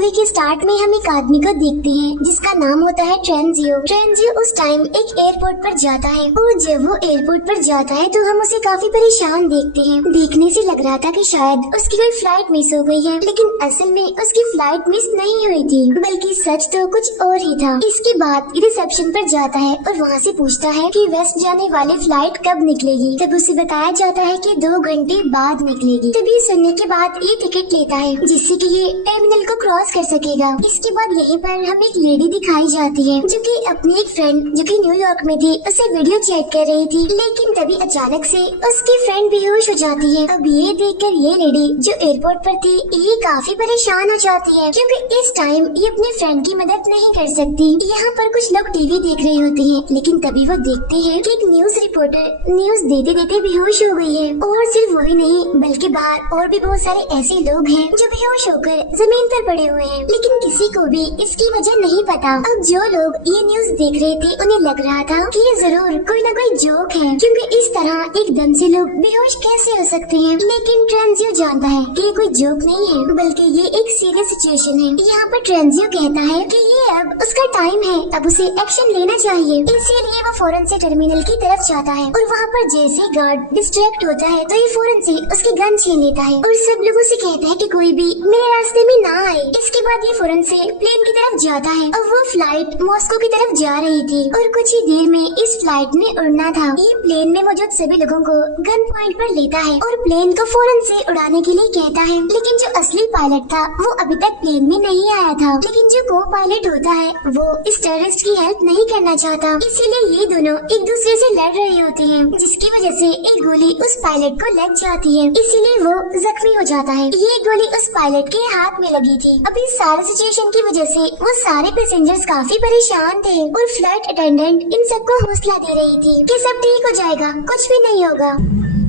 Movie के start में हम एक आदमी को देखते हैं जिसका नाम होता है ट्रेनजियो। ट्रेनजियो उस टाइम एक एयरपोर्ट पर जाता है और जब वो एयरपोर्ट पर जाता है तो हम उसे काफी परेशान देखते हैं। देखने से लग रहा था कि शायद उसकी कोई फ्लाइट मिस हो गई है, लेकिन असल में उसकी फ्लाइट मिस नहीं हुई थी, बल्कि सच तो कुछ और ही था। इसके बाद रिसेप्शन पर जाता है और वहाँ से पूछता है कि वेस्ट जाने वाली फ्लाइट कब निकलेगी। तब उसे बताया जाता है कि 2 घंटे बाद निकलेगी। तभी सुनने के बाद ये टिकट लेता है जिससे कि ये टर्मिनल को क्रॉस कर सकेगा। इसके बाद यहीं पर हमें एक लेडी दिखाई जाती है जो कि अपनी एक फ्रेंड जो कि न्यूयॉर्क में थी उसे वीडियो चैट कर रही थी, लेकिन तभी अचानक से उसकी फ्रेंड बेहोश हो जाती है। अब ये देखकर ये लेडी जो एयरपोर्ट पर थी ये काफी परेशान हो जाती है क्योंकि इस टाइम ये अपने फ्रेंड की मदद नहीं कर सकती। यहाँ पर कुछ लोग टीवी देख रहे होते हैं, लेकिन तभी वो देखते हैं कि एक न्यूज रिपोर्टर न्यूज देते देते बेहोश हो गई है। और सिर्फ वही नहीं बल्कि बाहर और भी बहुत सारे ऐसे लोग हैं जो बेहोश होकर जमीन पर पड़े हुए हैं, लेकिन किसी को भी इसकी वजह नहीं पता। अब जो लोग ये न्यूज देख रहे थे उन्हें लग रहा था कि ये जरूर कोई न कोई जोक है, क्योंकि इस तरह एकदम से लोग बेहोश कैसे हो सकते हैं। लेकिन ट्रेनजियो जानता है कि ये कोई जोक नहीं है, बल्कि ये एक सीरियस सिचुएशन है। यहाँ पर ट्रेनजियो कहता है कि ये अब उसका टाइम है, अब उसे एक्शन लेना चाहिए। इसीलिए वो फौरन से टर्मिनल की तरफ जाता है और वहाँ पर जैसे गार्ड डिस्ट्रैक्ट होता है तो ये फौरन से उसकी गन छीन लेता है और सब लोगों से कहता है कि कोई भी मेरे रास्ते में ना आए। इसके बाद ये फौरन से प्लेन की तरफ जाता है। अब वो फ्लाइट मॉस्को की तरफ जा रही थी और कुछ ही देर में इस फ्लाइट में उड़ना था। ये प्लेन में मौजूद सभी लोगों को गन पॉइंट पर लेता है और प्लेन को फौरन से उड़ाने के लिए कहता है, लेकिन जो असली पायलट था वो अभी तक प्लेन में नहीं आया था। लेकिन जो को पायलट होता है वो इस टेररिस्ट की हेल्प नहीं करना चाहता, इसीलिए ये दोनों एक दूसरे से लड़ रहे होते हैं, जिसकी वजह से एक गोली उस पायलट को लग जाती है, इसीलिए वो जख्मी हो जाता है। ये गोली उस पायलट के हाथ में लगी थी। अब इस सारे सिचुएशन की वजह से वो सारे पैसेंजर्स काफी परेशान थे और फ्लाइट अटेंडेंट इन सबको हौसला दे रही थी कि सब ठीक हो जाएगा, कुछ भी नहीं होगा।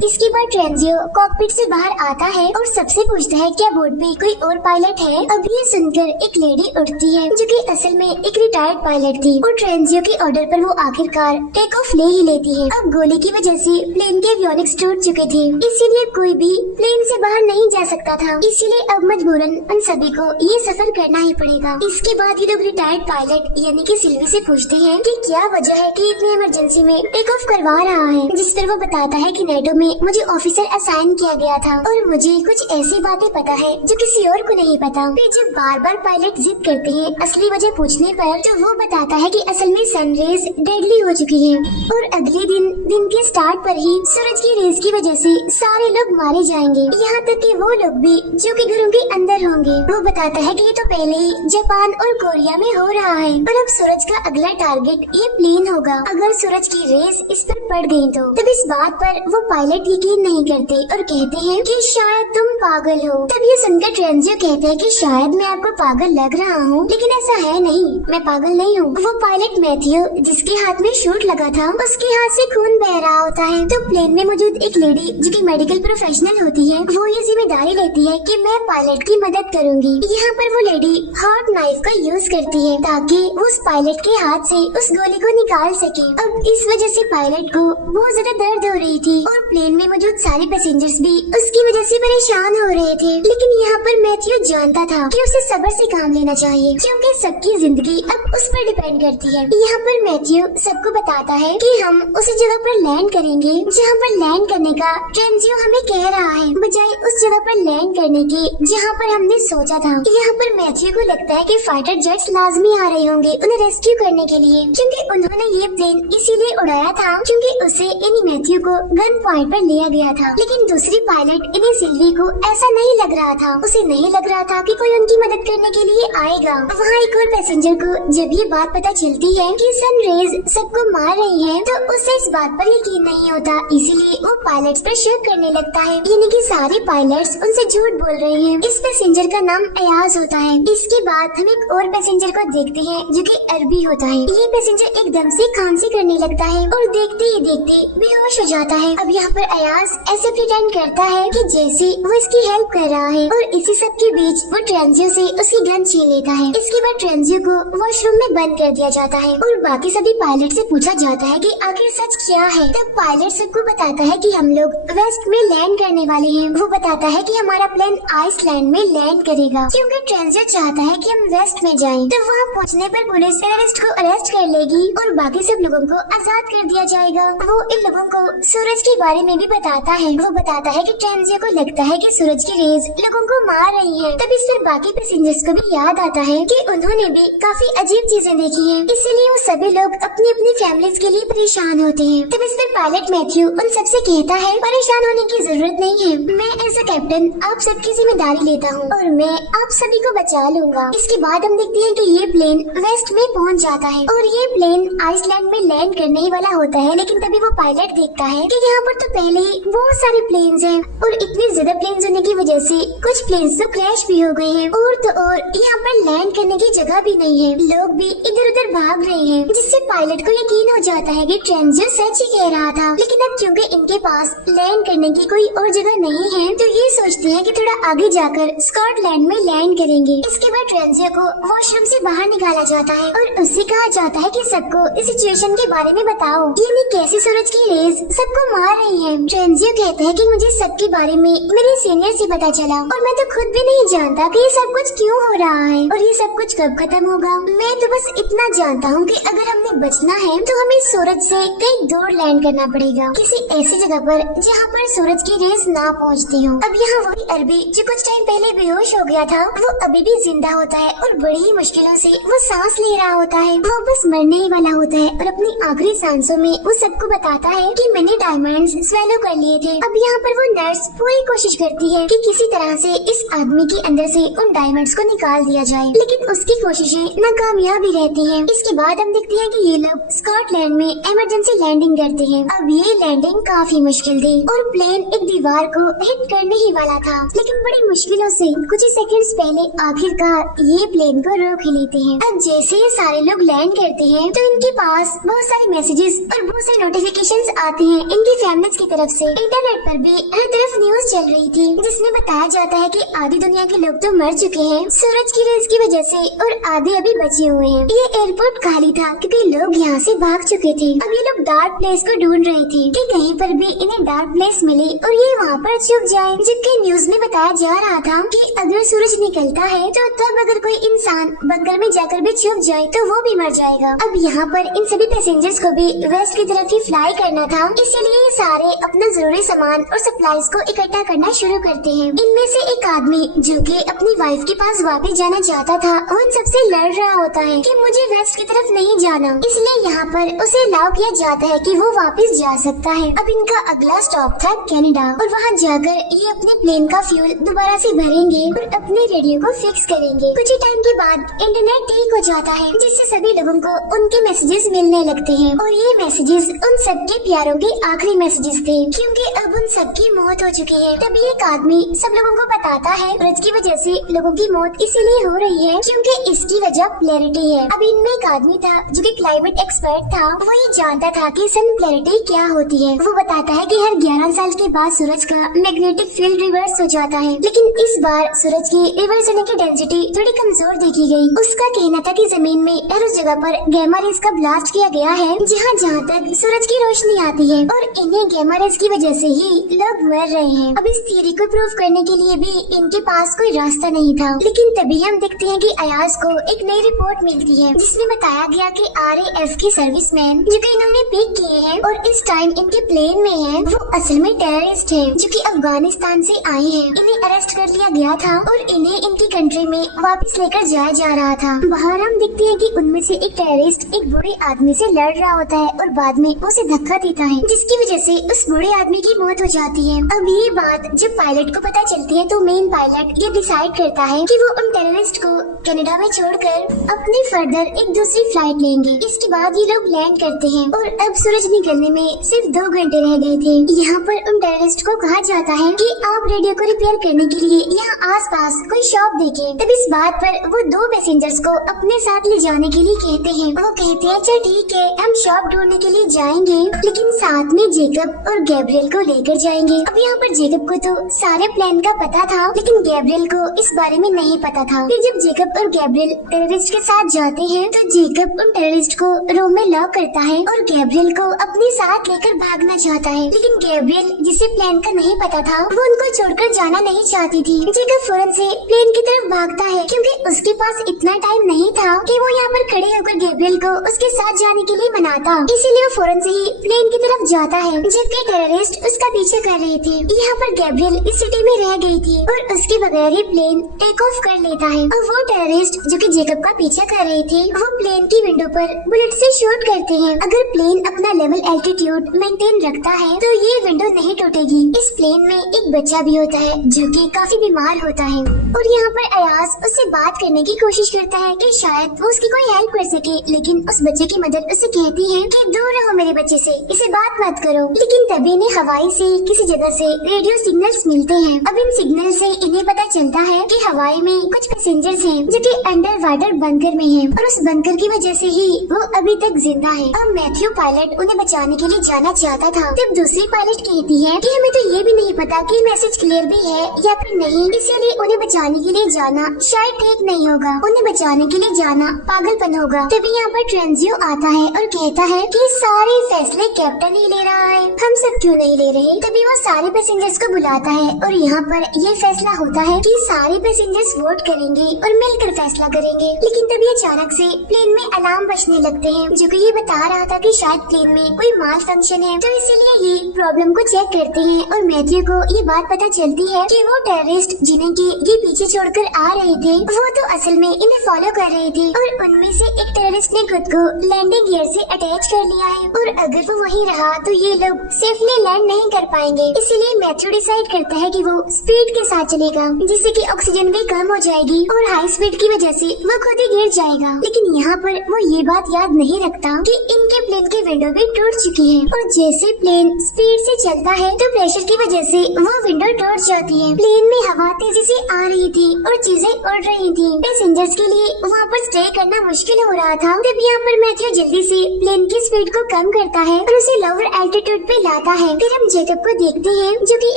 इसके बाद ट्रेनजियो कॉकपिट से बाहर आता है और सबसे पूछता है क्या बोर्ड पे कोई और पायलट है। अब ये सुनकर एक लेडी उठती है जो कि असल में एक रिटायर्ड पायलट थी और ट्रेनजियो के ऑर्डर पर वो आखिरकार टेक ऑफ ले ही लेती है। अब गोली की वजह से प्लेन के एवियोनिक्स टूट चुके थे, इसीलिए कोई भी प्लेन से बाहर नहीं जा सकता था, इसीलिए अब मजबूरन उन सभी को ये सफर करना ही पड़ेगा। इसके बाद ये लोग रिटायर्ड पायलट यानी कि सिल्वी से पूछते हैं कि क्या वजह है कि इतनी इमरजेंसी में टेक ऑफ करवा रहा है, जिस पर वो बताता है कि नेटो में मुझे ऑफिसर असाइन किया गया था और मुझे कुछ ऐसी बातें पता है जो किसी और को नहीं पता। फिर जब बार बार पायलट जिद करते हैं असली वजह पूछने पर, तो वो बताता है कि असल में सनरेज डेडली हो चुकी है और अगले दिन के स्टार्ट पर ही सूरज की रेज की वजह से सारे लोग मारे जाएंगे, यहाँ तक कि वो लोग भी जो कि घरों के अंदर होंगे। वो बताता है कि ये तो पहले ही जापान और कोरिया में हो रहा है और अब सूरज का अगला टारगेट ये प्लेन होगा। अगर सूरज की रेज इस पर पड़ गई तो तब इस बात पर वो पायलट यकीन नहीं करते और कहते हैं कि शायद तुम पागल हो। तब ये सुनकर ट्रेनजियो कहते हैं कि शायद मैं आपको पागल लग रहा हूँ, लेकिन ऐसा है नहीं, मैं पागल नहीं हूँ। वो पायलट मैथ्यू जिसके हाथ में शूट लगा था उसके हाथ से खून बह रहा होता है। तो प्लेन में मौजूद एक लेडी जो कि मेडिकल प्रोफेशनल होती है वो ये जिम्मेदारी लेती है कि मैं पायलट की मदद करूंगी। यहाँ पर वो लेडी हॉट नाइफ का यूज करती है ताकि वो उस पायलट के हाथ से उस गोली को निकाल सके। अब इस वजह से पायलट को बहुत ज्यादा दर्द हो रही थी और प्लेन में मौजूद सारे पैसेंजर्स भी उसकी वजह से परेशान हो रहे थे, लेकिन यहाँ पर मैथ्यू जानता था कि उसे सब्र से काम लेना चाहिए क्योंकि सबकी जिंदगी अब उस पर डिपेंड करती है। यहाँ पर मैथ्यू सबको बताता है कि हम उसी जगह पर लैंड करेंगे जहाँ पर लैंड करने का ट्रेनजियो हमें कह रहा है, बजाय उस जगह पर लैंड करने के जहाँ पर हमने सोचा था। यहाँ पर मैथ्यू को लगता है कि फाइटर जेट्स लाजमी आ रहे होंगे उन्हें रेस्क्यू करने के लिए, क्योंकि उन्होंने ये प्लेन इसीलिए उड़ाया था क्योंकि उसे यानी मैथ्यू को गन पॉइंट पर लिया गया था। लेकिन दूसरी पायलट इन्हें सिल्वी को ऐसा नहीं लग रहा था, उसे नहीं लग रहा था कि कोई उनकी मदद करने के लिए आएगा। वहाँ एक और पैसेंजर को जब ये बात पता चलती है कि सनरेज सबको मार रही है तो उसे इस बात पर यकीन नहीं होता, इसीलिए वो पायलट्स पर शक करने लगता है, यानी कि सारे पायलट्स उनसे झूठ बोल रहे हैं। इस पैसेंजर का नाम अयाज होता है। इसके बाद हम एक और पैसेंजर को देखते हैं जो कि अरबी होता है। ये पैसेंजर एकदम से खांसी करने लगता है और देखते ही देखते बेहोश हो जाता है। अब यहाँ पर पर अयाज ऐसे प्रिटेंड करता है कि जैसे वो इसकी हेल्प कर रहा है और इसी सब के बीच वो ट्रेंजियो से उसकी गन छीन लेता है। इसके बाद ट्रेंजियो को वॉशरूम में बंद कर दिया जाता है और बाकी सभी पायलट से पूछा जाता है कि आखिर सच क्या है। तब पायलट सबको बताता है कि हम लोग वेस्ट में लैंड करने वाले हैं। वो बताता है कि हमारा प्लेन आइसलैंड में लैंड करेगा क्योंकि ट्रेंजियो चाहता है कि हम वेस्ट में जाएं। तब वहाँ पहुँचने पर पुलिस टेररिस्ट को अरेस्ट कर लेगी और बाकी सब लोगों को आजाद कर दिया जाएगा। वो इन लोगों को सूरज के बारे में भी बताता है। वो बताता है कि ट्रेंजियो को लगता है कि सूरज की रेज लोगों को मार रही है। तब इस पर बाकी पैसेंजर्स को भी याद आता है कि उन्होंने भी काफी अजीब चीजें देखी हैं, इसीलिए वो सभी लोग अपनी अपनी फैमिलीज के लिए परेशान होते हैं। तब इस पर पायलट मैथ्यू उन सबसे कहता है परेशान होने की जरूरत नहीं है, मैं एज अ कैप्टन आप सबकी जिम्मेदारी लेता हूँ और मैं आप सभी को बचा लूंगा। इसके बाद हम देखते हैं कि ये प्लेन वेस्ट में पहुँच जाता है और ये प्लेन आइसलैंड में लैंड करने ही वाला होता है। लेकिन तभी वो पायलट देखता है कि यहाँ पर तो पहले ही बहुत सारे प्लेन्स हैं और इतने ज्यादा प्लेन्स होने की वजह से कुछ प्लेन्स तो क्रैश भी हो गए हैं और तो और यहाँ पर लैंड करने की जगह भी नहीं है, लोग भी इधर उधर भाग रहे हैं, जिससे पायलट को यकीन हो जाता है कि ट्रेंजियो सच ही कह रहा था। लेकिन अब क्योंकि इनके पास लैंड करने की कोई और जगह नहीं है तो ये सोचते हैं कि थोड़ा आगे जाकर स्कॉटलैंड में लैंड करेंगे। इसके बाद ट्रेंजियो को वॉशरूम से बाहर निकाला जाता है और उससे कहा जाता है कि सबको इस सिचुएशन के बारे में बताओ, यानी कैसे सूरज की रेज सबको मार रही है। ट्रेंजियो कहता है कि मुझे सबके बारे में मेरे सीनियर से पता चला और मैं तो खुद भी नहीं जानता कि ये सब कुछ क्यों हो रहा है और ये सब कुछ कब खत्म होगा। मैं तो बस इतना जानता हूँ कि अगर हमने बचना है तो हमें सूरज से कहीं दूर लैंड करना पड़ेगा, किसी ऐसी जगह पर जहाँ पर सूरज की रेज ना पहुँचती हो। अब यहाँ वही अरबी जो कुछ टाइम पहले बेहोश हो गया था वो अभी भी जिंदा होता है और बड़ी ही मुश्किलों से वो सांस ले रहा होता है। वो बस मरने ही वाला होता है और अपनी आखिरी सांसों में वो सबको बताता है कि मैंने डायमंड्स स्वेलो कर लिए थे। अब यहाँ पर वो नर्स पूरी कोशिश करती है कि किसी तरह से इस आदमी के अंदर से उन डायमंड्स को निकाल दिया जाए, लेकिन उसकी कोशिशें नाकामयाब ही रहती हैं। इसके बाद हम देखते हैं कि ये लोग स्कॉटलैंड में इमरजेंसी लैंडिंग करते हैं। अब ये लैंडिंग काफी मुश्किल थी और प्लेन एक दीवार को हिट करने ही वाला था, लेकिन बड़ी मुश्किलों से कुछ ही सेकंड्स पहले आखिरकार ये प्लेन को रोक ही लेते हैं। अब जैसे ये सारे लोग लैंड करते हैं तो इनके पास बहुत सारे मैसेजेस और बहुत सारे नोटिफिकेशंस आते हैं इनकी फैमिलीज की तरफ से। इंटरनेट पर भी हर तरफ न्यूज चल रही थी जिसमें बताया जाता है कि आधी दुनिया के लोग तो मर चुके हैं सूरज की रेस की वजह से और आधे अभी बचे हुए हैं। ये एयरपोर्ट खाली था क्योंकि लोग यहाँ से भाग चुके थे। अब ये लोग डार्क प्लेस को ढूंढ रहे थे कि कहीं पर भी इन्हें डार्क प्लेस मिले और ये वहाँ पर छुप जाए, जबकि न्यूज में बताया जा रहा था कि अगर सूरज निकलता है तो तब अगर कोई इंसान बंकर में जाकर भी छुप जाए तो वो भी मर जाएगा। अब यहाँ पर इन सभी पैसेंजर्स को भी वेस्ट की तरफ ही फ्लाई करना था, इसीलिए ये सारे अपना जरूरी सामान और सप्लाईज को इकट्ठा करना शुरू करते हैं। इनमें से एक आदमी जो कि अपनी वाइफ के पास वापस जाना चाहता था वो इन सबसे लड़ रहा होता है कि मुझे वेस्ट की तरफ नहीं जाना, इसलिए यहाँ पर उसे अलाउ किया जाता है कि वो वापस जा सकता है। अब इनका अगला स्टॉप था कनाडा और वहाँ जाकर ये अपने प्लेन का फ्यूल दोबारा से भरेंगे और अपने रेडियो को फिक्स करेंगे। कुछ ही टाइम के बाद इंटरनेट ठीक हो जाता है जिससे सभी लोगों को उनके मैसेजेस मिलने लगते हैं और ये मैसेजेस उन सबके प्यारों के आखिरी मैसेजेस थे क्योंकि अब उन सबकी मौत हो चुकी है। तभी एक आदमी सब लोगों को बताता है सूरज की वजह से लोगों की मौत इसीलिए हो रही है क्योंकि इसकी वजह पोलैरिटी है। अब इनमें एक आदमी था जो कि क्लाइमेट एक्सपर्ट था, वो ये जानता था कि सन पोलैरिटी क्या होती है। वो बताता है कि हर 11 साल के बाद सूरज का मैग्नेटिक फील्ड रिवर्स हो जाता है, लेकिन इस बार सूरज की रिवर्स होने की डेंसिटी थोड़ी कमजोर देखी गई। उसका कहना था कि जमीन में हर उस जगह पर गैमा रेज का ब्लास्ट किया गया है जहाँ जहाँ तक सूरज की रोशनी आती है और इन्हें गैमा रेज की वजह से ही लोग मर रहे हैं। अब इस थ्योरी को प्रूव करने के लिए भी इनके पास कोई रास्ता नहीं था, लेकिन तभी हम देखते हैं कि अयाज को एक नई रिपोर्ट मिलती है जिसमें बताया गया कि RAF के सर्विसमैन जो कि इन्होंने पिक किए हैं और इस टाइम इनके प्लेन में हैं, वो असल में टेररिस्ट हैं जो कि अफगानिस्तान से आए हैं। इन्हें अरेस्ट कर लिया गया था और इन्हें इनकी कंट्री में वापस लेकर जाया जा रहा था। बाहर हम देखते हैं कि उनमें से एक टेररिस्ट एक बूढ़े आदमी से लड़ रहा होता है और बाद में उसे धक्का देता है जिसकी वजह से उस बूढ़े आदमी की मौत हो जाती है। अब ये बात जब पायलट को पता चलती है तो मेन पायलट ये डिसाइड करता है कि वो उन टेररिस्ट टेररिस्ट को कनाडा में छोड़कर अपने फर्दर एक दूसरी फ्लाइट लेंगे। इसके बाद ये लोग लैंड करते हैं और अब सूरज निकलने में सिर्फ 2 घंटे रह गए थे। यहाँ पर उन टेररिस्ट को कहा जाता है कि आप रेडियो को रिपेयर करने के लिए यहाँ आसपास कोई शॉप देखें। तब इस बात पर वो 2 पैसेंजर्स को अपने साथ ले जाने के लिए कहते हैं। वो कहते हैं अच्छा ठीक है, हम शॉप ढूंढने के लिए जाएंगे, लेकिन साथ में जेकब और गैब्रियल को लेकर जाएंगे। अब यहाँ पर जेकब को तो सारे प्लान का पता था, लेकिन गैब्रियल को इस बारे में नहीं पता था। फिर जब जेकब और गैब्रियल टेररिस्ट के साथ जाते हैं तो जेकब उन टेररिस्ट को रूम में लॉक करता है और गैब्रियल को अपने साथ लेकर भागना चाहता है। लेकिन गैब्रियल, जिसे प्लान का नहीं पता था, वो उनको छोड़कर जाना नहीं चाहती थी। जेकब फौरन से प्लेन की तरफ भागता है क्योंकि उसके पास इतना टाइम नहीं था कि वो यहाँ पर खड़े होकर गैब्रियल को उसके साथ जाने के लिए मनाता। इसीलिए वो फौरन से ही प्लेन की तरफ जाता है, जबकि टेररिस्ट उसका पीछे कर रहे थे। यहाँ पर गैब्रियल इस सिटी में रह गई थी और उसके बगैर ही प्लेन टेक ऑफ कर लेता है। और वो टेररिस्ट जो कि जेकब का पीछा कर रहे थे, वो प्लेन की विंडो पर बुलेट से शूट करते हैं। अगर प्लेन अपना लेवल एल्टीट्यूड मेंटेन रखता है तो ये विंडो नहीं टूटेगी। इस प्लेन में एक बच्चा भी होता है जो कि काफी बीमार होता है और यहाँ पर अयाज उससे बात करने की कोशिश करता है कि शायद वो उसकी कोई हेल्प कर सके, लेकिन उस बच्चे की मदद उसे कहती है कि दूर रहो मेरे बच्चे से, इसे बात मत करो। लेकिन तभी इन्हें हवाई से किसी जगह से रेडियो सिग्नल्स मिलते हैं। अब इन सिग्नल से इन्हें पता चलता है कि हवाई में कुछ पैसेंजर्स हैं जो कि अंडर वाटर बंकर में हैं और उस बंकर की वजह से ही वो अभी तक जिंदा है। अब मैथ्यू पायलट उन्हें बचाने के लिए जाना चाहता था। तब दूसरी पायलट कहती है कि हमें तो ये भी नहीं पता कि मैसेज क्लियर भी है या फिर नहीं, इसलिए उन्हें बचाने के लिए जाना शायद ठीक नहीं होगा। उन्हें बचाने के लिए जाना पागलपन होगा। तभी यहाँ पर ट्रेंजियो आता है और कहता है कि सारे फैसले कैप्टन ही ले रहा है, हम सब क्यों नहीं ले रहे। तभी वो सारे पैसेंजर्स को बुलाता है और यहाँ पर ये फैसला होता है कि सारे पैसेंजर्स वोट करेंगे और मिलकर फैसला करेंगे। लेकिन तभी अचानक से प्लेन में अलार्म बजने लगते हैं जो कि ये बता रहा था कि शायद प्लेन में कोई माल फंक्शन है। तो इसीलिए ये प्रॉब्लम को चेक करते हैं और मैथ्यू को ये बात पता चलती है कि वो टेररिस्ट जिन्हें कि ये पीछे छोड़कर आ रहे थे, वो तो असल में इन्हें फॉलो कर रहे थे और उनमें से एक टेररिस्ट ने खुद को लैंडिंग गियर से अटैच कर लिया है और अगर वो वहीं रहा तो ये लोग सेफली लैंड नहीं कर पाएंगे। इसीलिए मैथ्यू डिसाइड करता है कि वो स्पीड के साथ चलेगा, जिससे कि ऑक्सीजन भी कम हो जाएगी और हाई स्पीड की वजह से वो खुद ही गिर जाएगा। लेकिन यहाँ पर वो ये बात याद नहीं रखता कि इनके प्लेन की विंडो भी टूट चुकी है और जैसे प्लेन स्पीड से चलता है तो प्रेशर की वजह से वो विंडो टूट जाती है। प्लेन में हवा तेजी से आ रही थी और चीजें उड़ रही थी। पैसेंजर्स के लिए वहाँ पर स्टे करना मुश्किल हो रहा था। तब यहाँ पर मैथ्यू जल्दी से प्लेन की स्पीड को कम करता है और उसे लोअर एल्टीट्यूड पे लाता है। फिर हम जेकब को देखते हैं जो कि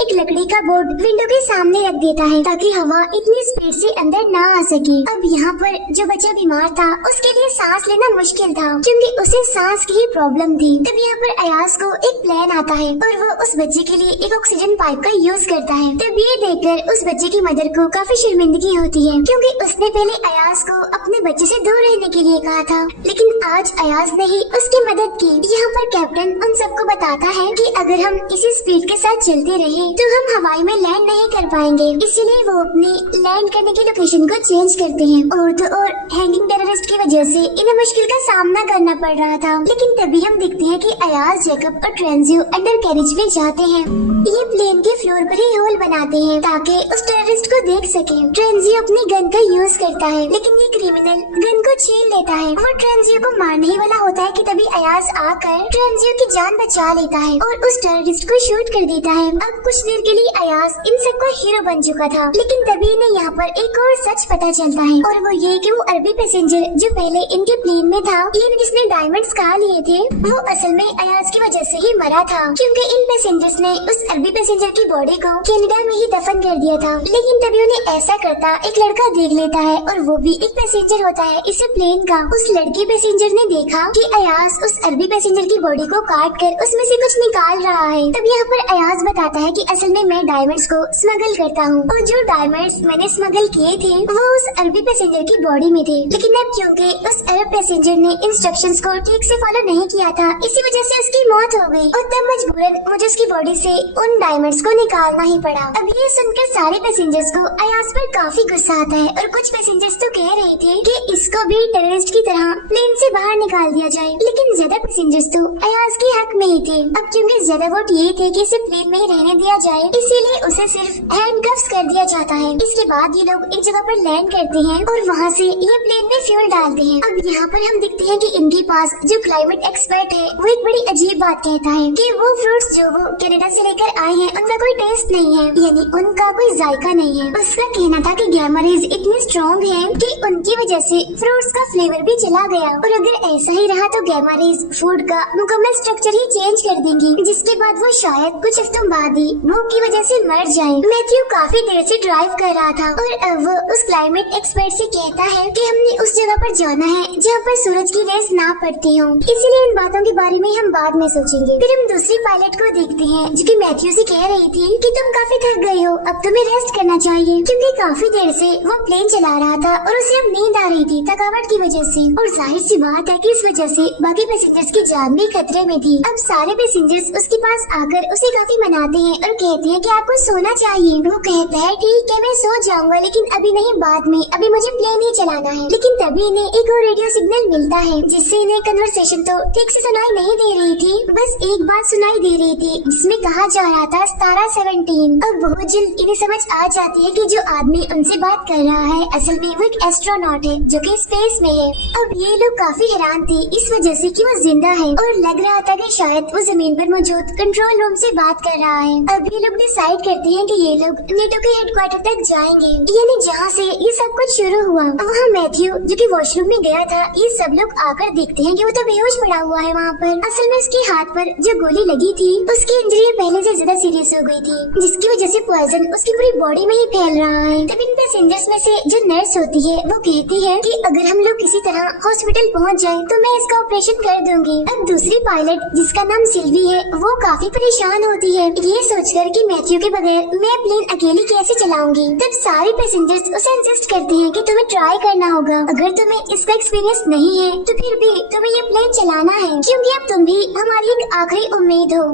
एक लकड़ी का बोर्ड विंडो के सामने रख देता है ताकि हवा इतनी स्पीड से अंदर ना आ सके। अब यहाँ पर जो बच्चा बीमार था उसके लिए सांस लेना मुश्किल था क्योंकि उसे सांस की ही प्रॉब्लम थी। तब यहाँ पर अयाज को एक प्लान आता है और वो उस बच्चे के लिए एक ऑक्सीजन पाइप का यूज करता है। तब ये देखकर उस बच्चे की मदर को काफी शर्मिंदगी होती है क्योंकि उसने पहले अयाज को अपने बच्चे से दूर रहने के लिए कहा था, लेकिन आज अयाज ने ही उसकी मदद की। यहाँ पर कैप्टन उन सबको बताता है कि अगर हम इसी स्पीड के साथ चलते रहे तो हम हवाई में लैंड नहीं कर पाएंगे। इसीलिए वो अपनी लैंड करने की लोकेशन को चेंज करते हैं और तो और हैंगिंग टेररिस्ट की वजह से इन्हें मुश्किल का सामना करना पड़ रहा था। लेकिन तभी हम देखते हैं कि अयाज, जेकब और ट्रेंजियो अंडर कैरेज में जाते हैं। ये प्लेन के फ्लोर पर ही होल बनाते हैं ताकि उस टेररिस्ट को देख सके। ट्रेंजियो अपनी गन का यूज करता है लेकिन ये क्रिमिनल गन को छीन लेता है। वो ट्रेंजियो को मारने ही वाला होता है कि तभी अयाज आकर ट्रेंजियो की जान बचा लेता है और उस टेररिस्ट को शूट कर देता है। अब कुछ देर के लिए अयाज इन सबका हीरो बन चुका था, लेकिन तभी इन्हें यहाँ पर एक और सच पता चलता है और वो ये कि वो अरबी पैसेंजर जो पहले इनके प्लेन में था, ये जिसने डायमंड्स खा लिए थे, वो असल में अयाज की वजह से ही मरा था क्योंकि इन पैसेंजर्स ने उस अरबी पैसेंजर की बॉडी को कनाडा में ही दफन कर दिया था। लेकिन तभी उन्हें ऐसा करता एक लड़का देख लेता है और वो भी एक पैसेंजर होता है इसी प्लेन का। उस लड़की पैसेंजर ने देखा कि अयाज उस अरबी पैसेंजर की बॉडी को काट कर उसमें से कुछ निकाल रहा है। तब यहाँ पर अयाज बताता है कि असल में मैं डायमंड्स को स्मगल करता हूँ और जो डायमंड्स मैंने स्मगल किए थे वो उस अरबी पैसेंजर की बॉडी में थे। लेकिन अब क्योंकि उस अरब पैसेंजर ने इंस्ट्रक्शंस को ठीक से फॉलो नहीं किया था, इसी वजह से उसकी मौत हो गई और तब मजबूरन मुझे उसकी बॉडी से उन डायमंड्स को निकालना ही पड़ा। अब ये सुनकर सारे पैसेंजर्स को अयाज पर काफी गुस्सा आता है और कुछ पैसेंजर्स तो कह रहे थे कि कि इसको भी टेररिस्ट की तरह प्लेन से बाहर निकाल दिया जाए। लेकिन ज्यादा पैसेंजर्स तो अयाज के हक में ही थे। अब क्योंकि ज्यादा वोट ये थे कि इसे प्लेन में ही रहने दिया जाए, इसीलिए उसे सिर्फ हैंडकफ्स कर दिया जाता है। इसके बाद ये लोग एक जगह पर लैंड करते हैं और वहाँ से ये प्लेन में फ्यूल डालते हैं। अब यहाँ पर हम देखते हैं कि इनके पास जो क्लाइमेट एक्सपर्ट है वो एक बड़ी अजीब बात कहता है कि वो फ्रूट्स जो वो कनाडा से लेकर आए हैं उनका कोई टेस्ट नहीं है, यानी उनका कोई जायका नहीं है। उसका कहना था कि गैमा रेज इतनी स्ट्रॉन्ग है कि उनकी वजह से फ्रूट्स का फ्लेवर भी चला गया, और अगर ऐसा ही रहा तो गैमा रेज फूड का मुकम्मल स्ट्रक्चर ही चेंज कर देंगी, जिसके बाद वो शायद कुछ हफ्तों बाद ही भूख की वजह से मर जाए। मैथ्यू काफी देर से ड्राइव कर रहा था और अब वो उस क्लाइमेट एक्सपर्ट से कहता है कि हमने उस जगह पर जाना है जहाँ पर सूरज की रेस ना पड़ती हो, इसीलिए इन बातों के बारे में हम बाद में सोचेंगे। फिर हम दूसरी पायलट को देखते हैं जो कि मैथ्यू से कह रही थी कि तुम काफी थक गए हो, अब तुम्हें रेस्ट करना चाहिए, क्योंकि काफी देर से वो प्लेन चला रहा था और उसे अब नींद आ रही थी थकावट की वजह से। और जाहिर सी बात है कि इस वजह से बाकी पैसेंजर्स की जान भी खतरे में थी। अब सारे पैसेंजर्स उसके पास आकर उसे काफी मनाते हैं और कहते हैं कि आपको सोना चाहिए। वो कहता है ठीक है मैं सो जाऊंगा, लेकिन अभी नहीं, बाद में, अभी मुझे प्लेन ही चलाना है। लेकिन तभी इन्हें एक और रेडियो सिग्नल मिलता है जिससे इन्हें कन्वर्सेशन तो ठीक से सुनाई नहीं दे रही थी, बस एक बात सुनाई दे रही थी जिसमें कहा जा रहा था स्टारा 17। अब बहुत जल्द इन्हें समझ आ जाती है कि जो आदमी उनसे बात कर रहा है असल में वो एक एस्ट्रोनॉट है जो कि स्पेस में है। अब ये लोग काफी हैरान थे इस वजह से कि वो जिंदा है और लग रहा था कि शायद वो जमीन पर मौजूद कंट्रोल रूम से बात कर रहा है। अब ये लोग डिसाइड करते हैं कि ये लोग नेटो के हेडक्वार्टर तक जाएंगे, यानी जहाँ से ये सब कुछ शुरू हुआ। वहाँ मैथ्यू जो कि वॉशरूम में गया था, ये सब लोग आकर देखते हैं कि वो तो बेहोश पड़ा हुआ है वहाँ पर। असल में उसके हाथ पर जो गोली लगी थी उसकी इंजरी पहले से ज्यादा सीरियस हो गई थी, जिसकी वजह से पॉइजन उसकी पूरी बॉडी में ही फैल रहा है। तब इन पैसेंजर्स में से जो नर्स होती है वो कहती है कि अगर हम लोग किसी तरह हॉस्पिटल पहुँच जाए तो मैं इसका ऑपरेशन कर दूंगी। अब दूसरी पायलट जिसका नाम सिल्वी है वो काफी परेशान होती है ये सोचकर कि मैथ्यू के बगैर मैं प्लेन अकेली कैसे चलाऊंगी। तब सारे पैसेंजर्स उसे इंसिस्ट करते हैं कि तुम्हें ट्राई करना होगा, अगर तुम्हें इसका एक्सपीरियंस नहीं है तो फिर भी तुम्हें ये प्लेन चलाना है, क्योंकि अब तुम भी हमारी एक आखिरी उम्मीद हो।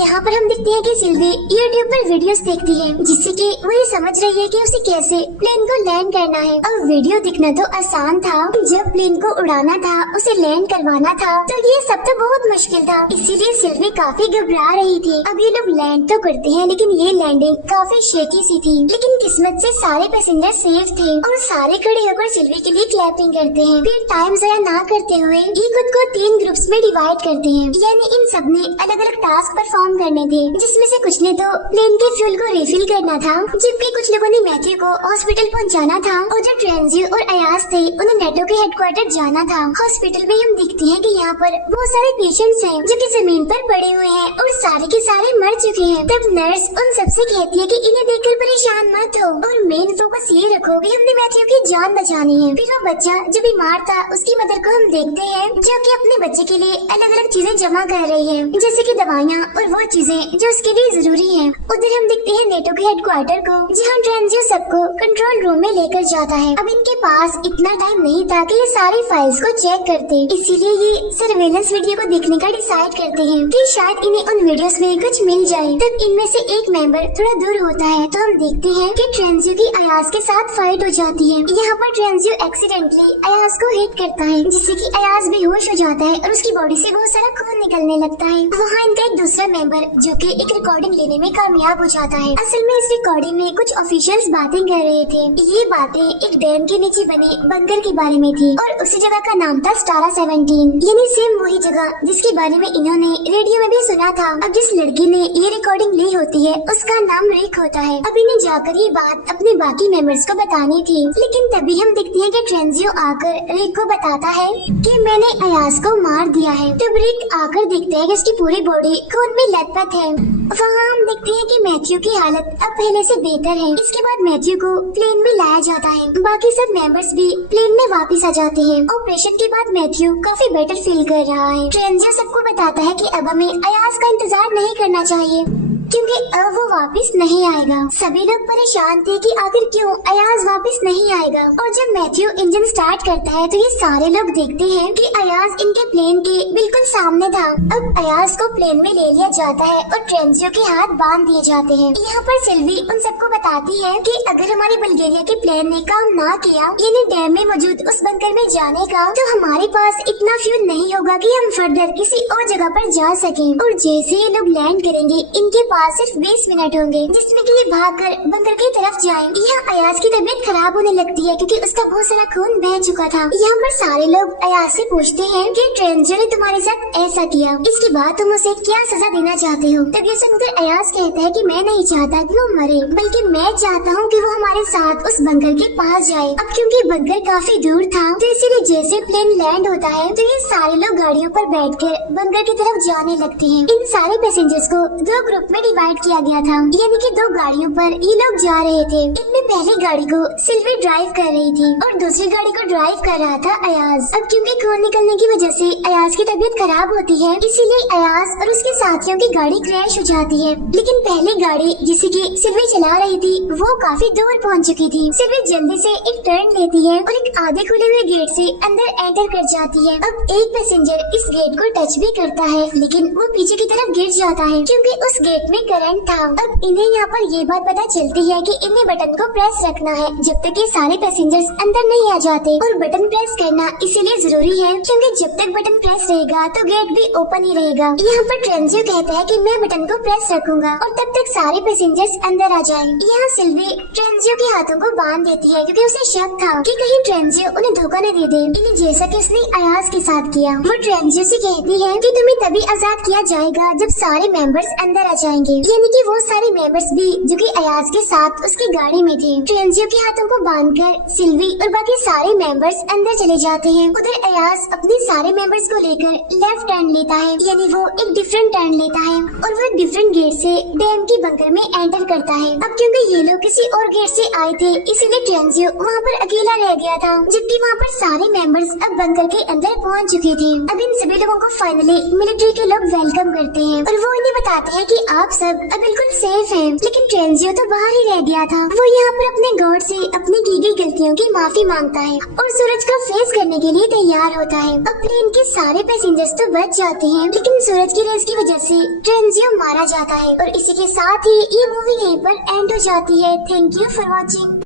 यहाँ पर हम देखते हैं कि सिल्वी यूट्यूब पर वीडियोस देखती है जिससे कि वो ये समझ रही है कि उसे कैसे प्लेन को लैंड करना है। अब वीडियो दिखना तो आसान था, जब प्लेन को उड़ाना था उसे लैंड करवाना था तो ये सब तो बहुत मुश्किल था, इसीलिए सिल्वी काफी घबरा रही थी। अब ये लोग लैंड तो करते हैं लेकिन ये लैंडिंग काफी शेकी सी थी, लेकिन किस्मत से सारे पैसेंजर सेफ थे और सारे खड़े होकर सिल्वी के लिए क्लैपिंग करते हैं। फिर टाइम ज़ाया ना करते हुए ये खुद को 3 ग्रुप्स में डिवाइड करते हैं, यानी इन सब ने अलग अलग टास्क परफॉर्म करने थे, जिसमें से कुछ ने तो प्लेन के फ्यूल को रिफिल करना था, जबकि कुछ लोगों ने मैथ्यू को हॉस्पिटल पहुंचाना था और जो ट्रेंजियो और अयाज थे उन्हें नेटो के हेडक्वार्टर जाना था। हॉस्पिटल में हम देखते हैं कि यहाँ पर बहुत सारे पेशेंट्स हैं जो कि जमीन पर पड़े हुए हैं और सारे के सारे मर चुके हैं। तब नर्स उन सबसे कहती है कि इन्हें देखकर परेशान मत हो और मेन फोकस ये रखो कि हमने मैथ्यू की जान बचानी है। फिर वो बच्चा जो बीमार था उसकी मदर को हम देखते हैं जो कि अपने बच्चे के लिए अलग अलग चीजें जमा कर रही है, जैसे कि दवाइयाँ और वो चीजें जो उसके लिए जरूरी है। उधर हम देखते हैं नेटो के हेडक्वार्टर को जहाँ ट्रेंजियो सबको कंट्रोल रूम में लेकर जाता है। अब इनके पास इतना टाइम नहीं था कि ये सारी फाइल्स को चेक करते, इसीलिए ये सर्वेलेंस वीडियो को देखने का डिसाइड करते हैं कि शायद इन्हें उन वीडियोस में कुछ मिल जाए। तब इनमें से एक मेंबर थोड़ा दूर होता है तो हम देखते हैं कि ट्रेंजियो की अयाज के साथ फाइट हो जाती है। यहाँ पर ट्रेंजियो एक्सीडेंटली अयाज को हिट करता है जिससे कि अयाज बेहोश हो जाता है और उसकी बॉडी से बहुत सारा खून निकलने लगता है। वहाँ इनका एक दूसरा मेंबर जो कि एक रिकॉर्डिंग लेने में कामयाब हो जाता है। असल में इस रिकॉर्डिंग में कुछ ऑफिशियल्स बातें कर रहे थे। ये बातें एक डैम के नीचे बने बंकर के बारे में थी और उसी जगह का नाम था स्टारा 17, यानी सेम वही जगह जिसके बारे में इन्होंने रेडियो में भी सुना था। अब जिस लड़की ने ये रिकॉर्डिंग ली होती है उसका नाम रिक होता है। अब इन्हें जाकर ये बात अपने बाकी मेंबर्स को बतानी थी, लेकिन तभी हम देखते हैं कि ट्रेंजियो आकर रिक को बताता है कि मैंने अयाज को मार दिया है। तब रिक आकर देखते हैं कि उसकी पूरी बॉडी खून में लथपथ है। वहाँ हम देखते हैं कि मैथ्यू की हालत अब पहले से बेहतर है। इसके बाद मैथ्यू को प्लेन में लाया जाता है, बाकी सब मेंबर्स भी प्लेन में वापस आ जाते हैं। ऑपरेशन के बाद मैथ्यू काफी बेटर फील कर रहा है। ट्रेंजियो सबको बताता है कि अब हमें अयाज का इंतजार नहीं करना चाहिए। क्योंकि अब वो वापस नहीं आएगा। सभी लोग परेशान थे कि आखिर क्यों अयाज वापस नहीं आएगा। और जब मैथ्यू इंजन स्टार्ट करता है तो ये सारे लोग देखते हैं कि अयाज इनके प्लेन के बिल्कुल सामने था। अब अयाज को प्लेन में ले लिया जाता है और ट्रेंजियो के हाथ बांध दिए जाते हैं। यहाँ पर सिल्वी उन सबको बताती है कि अगर हमारे बल्गेरिया के प्लेन ने काम ना किया, यानी डैम में मौजूद उस बंकर में जाने का, तो हमारे पास इतना फ्यूल नहीं होगा कि हम फर्दर किसी और जगह पर जा सकें। और जैसे ये लोग लैंड करेंगे, इनके पास सिर्फ 20 मिनट होंगे जिसमें कि ये भागकर बंकर की तरफ जाएंगे। यहाँ अयाज की तबीयत खराब होने लगती है क्योंकि उसका बहुत सारा खून बह चुका था। यहाँ पर सारे लोग अयाज से पूछते हैं कि ट्रेंजियो ने तुम्हारे साथ ऐसा किया, इसके बाद तुम उसे क्या सजा देना चाहते हो। तब ये सुनकर अयाज कहता है कि मैं नहीं चाहता कि वो मरे, बल्कि मैं चाहता हूँ कि वो हमारे साथ उस बंकर के पास जाए। अब क्योंकि बंकर काफी दूर था, तो इसीलिए जैसे प्लेन लैंड होता है तो ये सारे लोग गाड़ियों पर बैठकर बंकर की तरफ जाने लगते हैं। इन सारे पैसेंजर्स को दो ग्रुप में डिवाइड किया गया था, यानी कि दो गाड़ियों पर ये लोग जा रहे थे। इनमें पहली गाड़ी को सिल्वी ड्राइव कर रही थी और दूसरी गाड़ी को ड्राइव कर रहा था अयाज। अब क्योंकि खून निकलने की वजह से अयाज की तबीयत खराब होती है, इसीलिए अयाज और उसके साथियों की गाड़ी क्रैश हो जाती है। लेकिन पहली गाड़ी जिसे की सिल्वी चला रही थी वो काफी दूर पहुँच चुकी थी। सिल्वी जल्दी से एक टर्न लेती है और एक आधे खुले हुए गेट से अंदर एंटर कर जाती है। अब एक पैसेंजर इस गेट को टच भी करता है, लेकिन वो पीछे की तरफ गिर जाता है क्योंकि उस गेट में करंट था। अब इन्हें यहाँ पर ये बात पता चलती है कि इन्हें बटन को प्रेस रखना है जब तक ये सारे पैसेंजर्स अंदर नहीं आ जाते। और बटन प्रेस करना इसीलिए जरूरी है क्योंकि जब तक बटन प्रेस रहेगा तो गेट भी ओपन ही रहेगा। यहाँ पर ट्रेंजियो कहता है कि मैं बटन को प्रेस रखूंगा और तब तक सारे पैसेंजर्स अंदर आ जाएं। यहाँ सिल्वी ट्रेंजियो के हाथों को बांध देती है क्योंकि उसे शक था कि कहीं ट्रेंजियो उन्हें धोखा न दे दे, इन्हें जैसा कि उसने अयाज के साथ किया। वो ट्रेंजियो से कहती है कि तुम्हें तभी आजाद किया जाएगा जब सारे मेंबर्स अंदर आ जाएंगे, यानी कि वो सारे मेंबर्स भी जो कि अयाज के साथ उसकी गाड़ी में थे। ट्रेंजियो के हाथों को बांधकर सिल्वी और बाकी सारे मेंबर्स अंदर चले जाते हैं। उधर अयाज अपने सारे मेंबर्स को लेकर लेफ्ट टर्न लेता है, यानी वो एक डिफरेंट टर्न लेता है और वो एक डिफरेंट गेट से डैम के बंकर में एंटर करता है। अब क्योंकि ये लोग किसी और गेट से आए थे, इसीलिए ट्रेंजियो वहाँ पर अकेला रह गया था, जबकि वहाँ पर सारे मेंबर्स अब बंकर के अंदर पहुँच चुके थे। अब इन सभी लोगों को फाइनली मिलिट्री के लोग वेलकम करते हैं और वो इन्हें बताते हैं कि आप सब अब बिल्कुल सेफ हैं। लेकिन ट्रेंजियो तो बाहर ही रह गया था। वो यहाँ पर अपने गॉड से अपनी की गई गलतियों की माफी मांगता है और सूरज को फेस करने के लिए तैयार होता है। अब प्लेन के सारे पैसेंजर्स तो बच जाते हैं, लेकिन सूरज की रेस की वजह से ट्रेंजियो मारा जाता है। और इसी के साथ ही ये मूवी यहीं पर एंड हो जाती है। Thank you for watching.